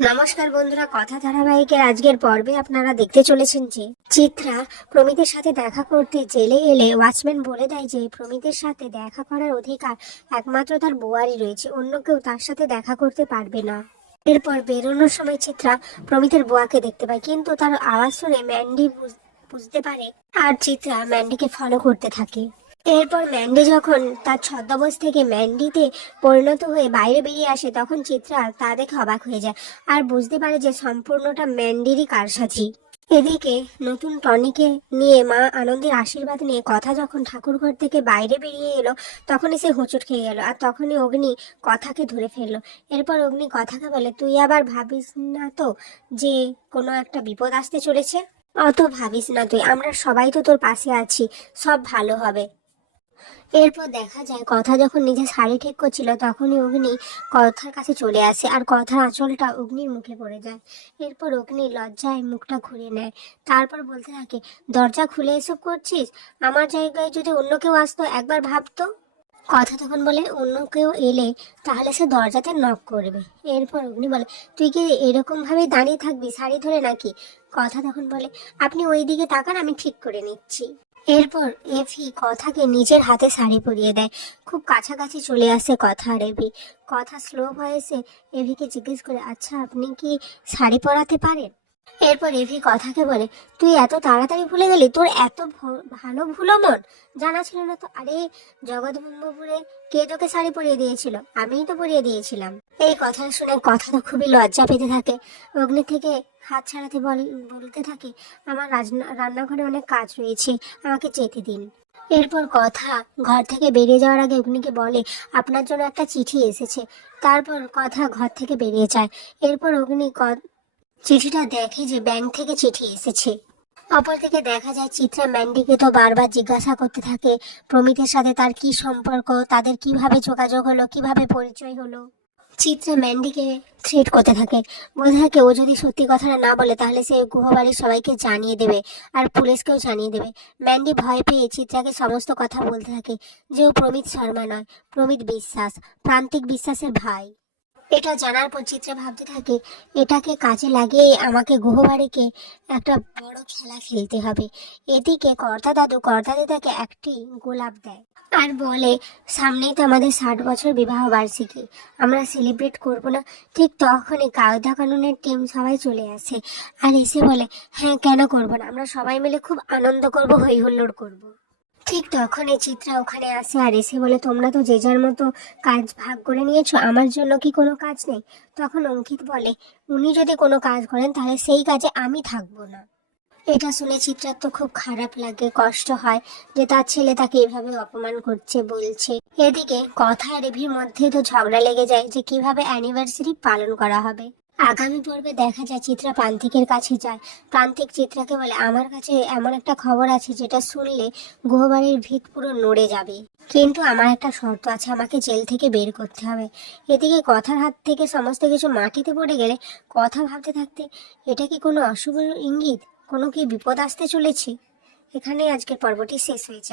নমস্কার বন্ধুরা, কথা ধারাবাহিকের আজকের পর্বে আপনারা দেখতে চলেছেন যে চিত্রা প্রমিতের সাথে দেখা করতে জেলে এলে ওয়াচম্যান বলে দেয় যে প্রমিতের সাথে দেখা করার অধিকার একমাত্র তার বুয়ারই রয়েছে, অন্য কেউ তার সাথে দেখা করতে পারবে না। এরপর বেরোনোর সময় চিত্রা প্রমিতের বুয়াকে দেখতে পায়, কিন্তু তার আওয়াজ শুনে ম্যান্ডি বুঝতে পারে আর চিত্রা ম্যান্ডিকে ফলো করতে থাকে। এরপর ম্যান্ডি যখন তার ছদ্মবেশ থেকে ম্যান্ডিতে পরিণত হয়ে বাইরে বেরিয়ে আসে, তখন চিত্রা তা দেখে অবাক হয়ে যায় আর বুঝতে পারে যে সম্পূর্ণটা ম্যান্ডিরই কারসাজি। এদিকে নতুন টনিকে নিয়ে মা আনন্দের আশীর্বাদ নিয়ে কথা যখন ঠাকুরঘর থেকে বাইরে বেরিয়ে এলো, তখনই সে হোঁচট খেয়ে গেল আর তখনই অগ্নি কথাকে ধরে ফেললো। এরপর অগ্নি কথাকে বলে, তুই আবার ভাবিস না তো যে কোনো একটা বিপদ আসতে চলেছে? অত ভাবিস না তুই, আমরা সবাই তো তোর পাশে আছি, সব ভালো হবে। এরপর দেখা যায় কথা যখন নিজে শাড়ি ঠিক করছিল, তখনই অগ্নি কথার কাছে চলে আসে আর কথার আঁচলটা অগ্নির মুখে পড়ে যায়। এরপর অগ্নি লজ্জায় মুখটা ঘুরিয়ে নেয়, তারপর বলতে থাকে, দরজা খুলে এসব করছিস? আমার জায়গায় যদি অন্য কেউ আসতো একবার ভাবতো। কথা তখন বলে, অন্য কেউ এলে তাহলে সে দরজাতে নক করবে। এরপর অগ্নি বলে, তুই কি এরকম ভাবে দাঁড়িয়ে থাকবি শাড়ি ধরে নাকি? কথা তখন বলে, আপনি ওই দিকে তাকান, আমি ঠিক করে নিচ্ছি। এরপর এভি কথাকে নিজের হাতে শাড়ি পরিয়ে দেয়। খুব কাছাকাছি চলে আসে কথা আর এভি। কথা স্লো ভয়েসে এভিকে জিজ্ঞেস করে, আচ্ছা আপনি কি শাড়ি পরাতে পারেন? এরপর এভি কথাকে বলে, তুই এত তাড়াতাড়ি ভুলে গেলি? তোর এত ভালো ভুলো মন, জানা ছিল না তো? আরে জগৎবল্লভপুরে কে তোকে শাড়ি পরিয়ে দিয়েছিল? আমিই তো পরিয়ে দিয়েছিলাম। এই কথা শুনে কথা তো খুবই লজ্জা পেতে থাকে। অগ্নি থেকে হাত ছাড়াতে বলতে থাকে, আমার রান্নাঘরে অনেক কাজ রয়েছে, আমাকে যেতে দিন। এরপর কথা ঘর থেকে বেরিয়ে যাওয়ার আগে অগ্নিকে বলে, আপনার জন্য একটা চিঠি এসেছে। তারপর কথা ঘর থেকে বেরিয়ে যায়। এরপর অগ্নি চিঠিটা দেখে যে ব্যাংক থেকে চিঠি এসেছে। অপরদিকে দেখা যায় চিত্রা ম্যান্ডিকে তো বারবার জিজ্ঞাসা করতে থাকে প্রমিতের সাথে তার কি সম্পর্ক, তাদের কিভাবে যোগাযোগ হলো, কিভাবে পরিচয় হলো। চিত্রা ম্যান্ডিকে থ্রেট করতে থাকে, বলতে থাকে ও যদি সত্যি কথাটা না বলে তাহলে সে গুহবাড়ির সবাইকে জানিয়ে দেবে আর পুলিশকেও জানিয়ে দেবে। ম্যান্ডি ভয় পেয়ে চিত্রাকে সমস্ত কথা বলতে থাকে যে ও প্রমিত শর্মা নয়, প্রমিত বিশ্বাস, প্রান্তিক বিশ্বাসের ভাই। এটা জানার পর চিত্রা ভাবতে থাকে, এটাকে কাজে লাগিয়ে আমাকে গুহবাড়িকে একটা বড় খেলা খেলতে হবে। এদিকে কর্তা দিদাকে একটি গোলাপ দেয় আর বলে, সামনেই তো আমাদের 60 বছর বিবাহ বার্ষিকী, আমরা সেলিব্রেট করব না? ঠিক তখনই কায়দা কানুনের টিম সবাই চলে আসে আর এসে বলে, হ্যাঁ কেন করব না, আমরা সবাই মিলে খুব আনন্দ করব, হই হুল্লোড় করব। ঠিক তখনই চিত্রা ওখানে আসে আর এসে বলে, তোমরা তো যে যার মতো কাজ ভাগ করে নিয়েছো, আমার জন্য কি কোনো কাজ নেই? তখন অঙ্কিত বলে, উনি যদি কোনো কাজ করেন তাহলে সেই কাজে আমি থাকবো না। এটা শুনে চিত্রার তো খুব খারাপ লাগে, কষ্ট হয় যে তার ছেলে তাকে এভাবে অপমান করছে বলছে। এদিকে কথা আর রেভির মধ্যে তো ঝগড়া লেগে যায় যে কিভাবে অ্যানিভার্সারি পালন করা হবে। আগামী পর্বে দেখা যায় চিত্রা প্রান্তিকের কাছে যায়। প্রান্তিক চিত্রাকে বলে, আমার কাছে এমন একটা খবর আছে যেটা শুনলে গুহবাড়ির ভিত পুরো নড়ে যাবে, কিন্তু আমার একটা শর্ত আছে, আমাকে জেল থেকে বের করতে হবে। এদিকে কথার হাত থেকে সমস্ত কিছু মাটিতে পড়ে গেলে কথা ভাবতে থাকতে, এটা কি কোনো অশুভ ইঙ্গিত, কোনো কি বিপদ আসতে চলেছে? এখানেই আজকের পর্বটি শেষ হয়েছে।